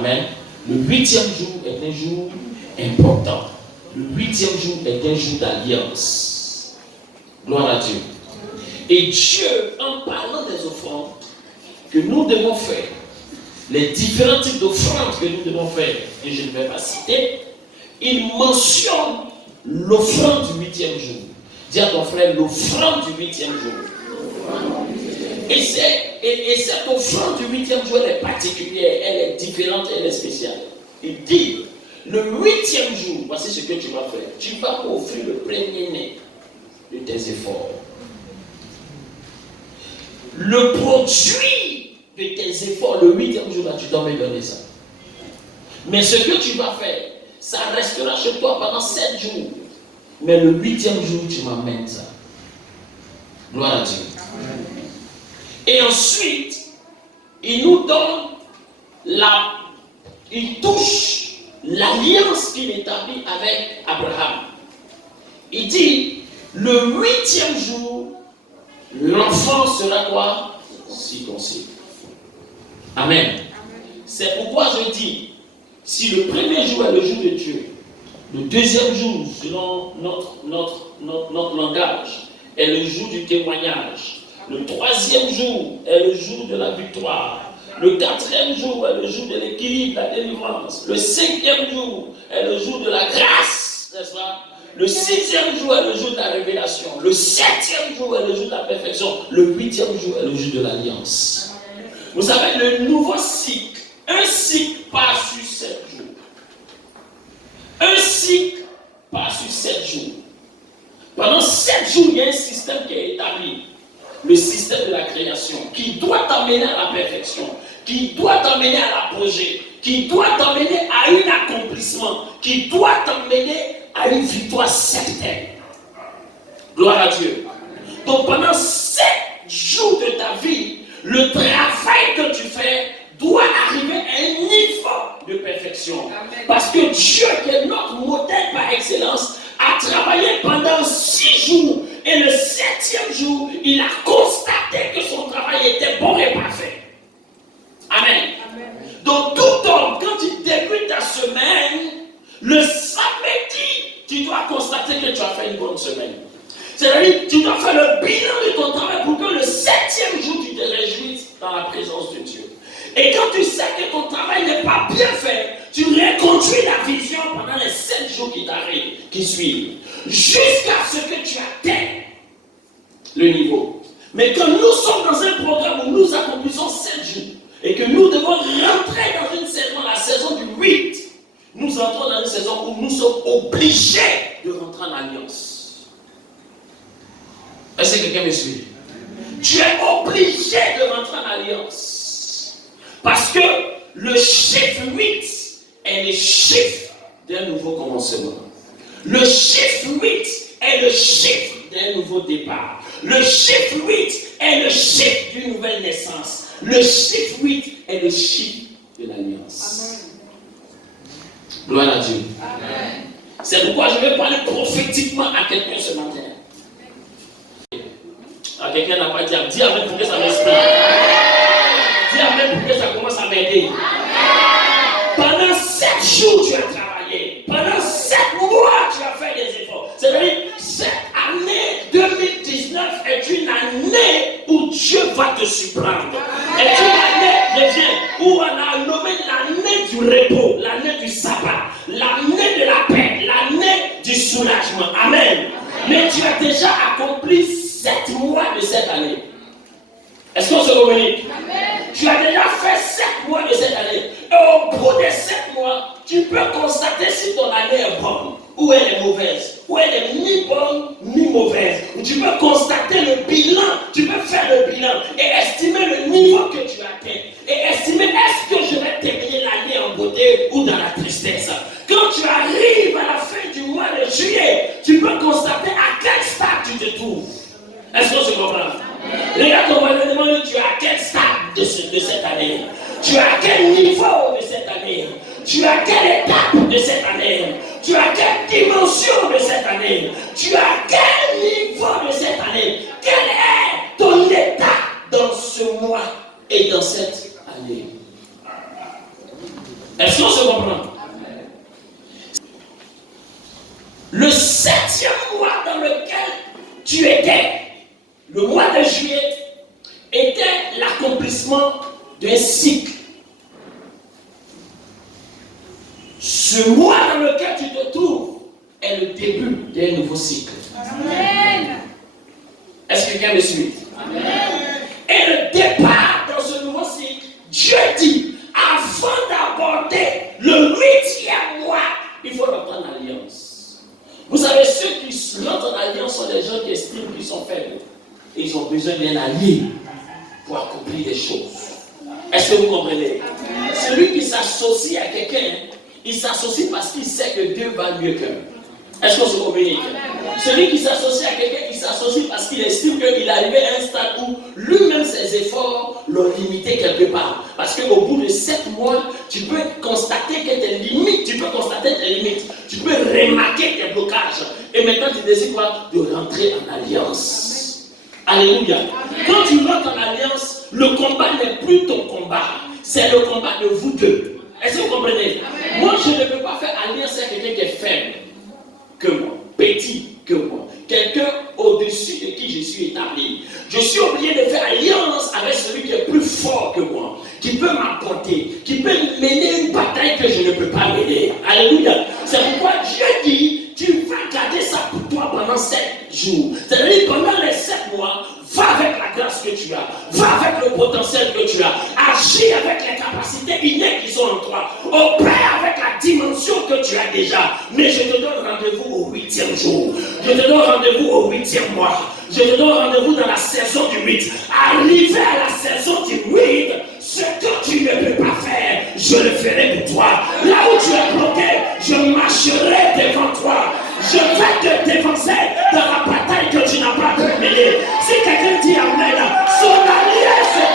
Amen. Le 8e jour est un jour important. Le 8e jour est un jour d'alliance. Gloire à Dieu. Et Dieu, en parlant des offrandes que nous devons faire, les différents types d'offrandes que nous devons faire, et je ne vais pas citer, il mentionne l'offrande du 8e jour. Dis à ton frère, l'offrande du 8e jour. Et cette offrande du 8e jour, elle est particulière, elle est différente, elle est spéciale. Il dit, le 8e jour, voici ce que tu vas faire. Tu vas offrir le premier-né de tes efforts. Le produit de tes efforts, le 8e jour, là, tu dois me donner ça. Mais ce que tu vas faire, ça restera chez toi pendant 7 jours. Mais le 8e jour, tu m'amènes ça. Gloire à Dieu. Amen. Et ensuite, il nous donne il touche l'alliance qu'il établit avec Abraham. Il dit, le 8e jour, l'enfant sera quoi? Circoncis. Amen. C'est pourquoi je dis, si le premier jour est le jour de Dieu, le deuxième jour, selon notre langage, est le jour du témoignage. Le 3e jour est le jour de la victoire. Le 4e jour est le jour de l'équilibre, la délivrance. Le 5e jour est le jour de la grâce, n'est-ce pas? Le 6e jour est le jour de la révélation. Le 7e jour est le jour de la perfection. Le 8e jour est le jour de l'alliance. Vous savez, le nouveau cycle, un cycle passe sur 7 jours. Un cycle passe sur 7 jours. Pendant 7 jours, il y a un système qui est établi. Le système de la création, qui doit t'amener à la perfection, qui doit t'amener à l'apogée, qui doit t'amener à un accomplissement, qui doit t'amener à une victoire certaine. Gloire à Dieu. Donc pendant 7 jours de ta vie, le travail que tu fais doit arriver à un niveau de perfection. Parce que Dieu, qui est notre modèle par excellence, a travaillé pendant 6 jours. Et le 7e jour, il a constaté que son travail était bon et parfait. Amen. Amen. Donc tout homme, quand il débute ta semaine, le samedi, tu dois constater que tu as fait une bonne semaine. C'est-à-dire, tu dois faire le bilan de ton travail pour que le 7e jour, tu te réjouisses dans la présence de Dieu. Et quand tu sais que ton travail n'est pas bien fait, tu reconduis la vision pendant les 7 jours qui suivent, jusqu'à ce que tu atteignes le niveau. Mais quand nous sommes dans un programme où nous accomplissons 7 jours, et que nous devons rentrer dans une saison, la saison du 8, nous entrons dans une saison où nous sommes obligés de rentrer en alliance. Est-ce que quelqu'un me suit? Tu es obligé de rentrer en alliance. Parce que le chiffre 8 est le chiffre d'un nouveau commencement. Le chiffre 8 est le chiffre d'un nouveau départ. Le chiffre 8 est le chiffre d'une nouvelle naissance. Le chiffre 8 est le chiffre de l'alliance. Gloire à Dieu. Amen. C'est pourquoi je vais parler prophétiquement à quelqu'un ce matin. À quelqu'un n'a pas dit, dis avec pour que ça m'inspire. Dis avec pour que ça commence à m'aider. Pendant 7 jours, tu as travaillé. Pendant 7 mois, tu as fait des efforts. C'est-à-dire, cette année 2019 est une année où Dieu va te surprendre. Est une année, où on a nommé l'année du repos, l'année du sabbat, l'année de la paix, l'année du soulagement. Amen. Mais tu as déjà accompli 7 mois de cette année. Est-ce qu'on se communique? Tu as déjà fait 7 mois de cette année. Et au bout des 7 mois, tu peux constater si ton année est bonne ou elle est mauvaise, ou elle est ni bonne ni mauvaise. Tu peux constater le bilan, tu peux faire le bilan et estimer le niveau que tu atteins. Et estimer est-ce que je vais terminer l'année en beauté ou dans la tristesse. Quand tu arrives à la fin du mois de juillet, tu peux constater à quel stade tu te trouves. Est-ce qu'on se comprend? Regarde ton voisin, demande tu es à quel stade de cette année? Tu es à quel niveau de cette année? Tu es à quelle étape de cette année? Tu es à quelle dimension de cette année? Tu es à quel niveau de cette année? Quel est ton état dans ce mois et dans cette année? Est-ce qu'on se comprend? Le 7e mois dans lequel tu étais, le mois de juillet, était l'accomplissement d'un cycle. Ce mois dans lequel tu te trouves est le début d'un nouveau cycle. Amen. Est-ce que quelqu'un me suit? Amen. Et le départ dans ce nouveau cycle, Dieu dit, avant d'aborder le 8e mois, il faut rentrer en alliance. Vous savez, ceux qui rentrent en alliance sont des gens qui estiment qu'ils sont faibles. Et ils ont besoin d'un allié pour accomplir des choses. Est-ce que vous comprenez? Amen. Celui qui s'associe à quelqu'un, il s'associe parce qu'il sait que Dieu va mieux qu'eux. Est-ce qu'on se communique? Celui qui s'associe à quelqu'un, il s'associe parce qu'il estime qu'il est arrivé à un stade où lui-même ses efforts l'ont limité quelque part. Parce qu'au bout de 7 mois, tu peux constater que tes limites, tu peux remarquer tes blocages. Et maintenant, tu décides quoi? De rentrer en alliance. Alléluia. Quand tu rentres en alliance, le combat n'est plus ton combat. C'est le combat de vous deux. Est-ce que vous comprenez? Amen. Moi, je ne peux pas faire alliance avec quelqu'un qui est faible que moi, petit que moi, quelqu'un au-dessus de qui je suis établi. Je suis obligé de faire alliance avec celui qui est plus fort que moi, qui peut m'apporter, qui peut mener une bataille que je ne peux pas mener. Alléluia. C'est pourquoi Dieu dit, tu vas garder ça pour toi pendant 7 jours. C'est-à-dire pendant les 7 mois, va avec la grâce que tu as, va avec le potentiel que tu as, agis avec les capacités innées qui sont en toi, opère avec la dimension que tu as déjà. Mais je te donne rendez-vous au 8e jour, je te donne rendez-vous au 8e mois, je te donne rendez-vous dans la saison du 8. Arrivé à la saison du 8, ce que tu ne peux pas faire, je le ferai pour toi. Là où tu es bloqué, je marcherai devant toi. Je vais te défoncer dans la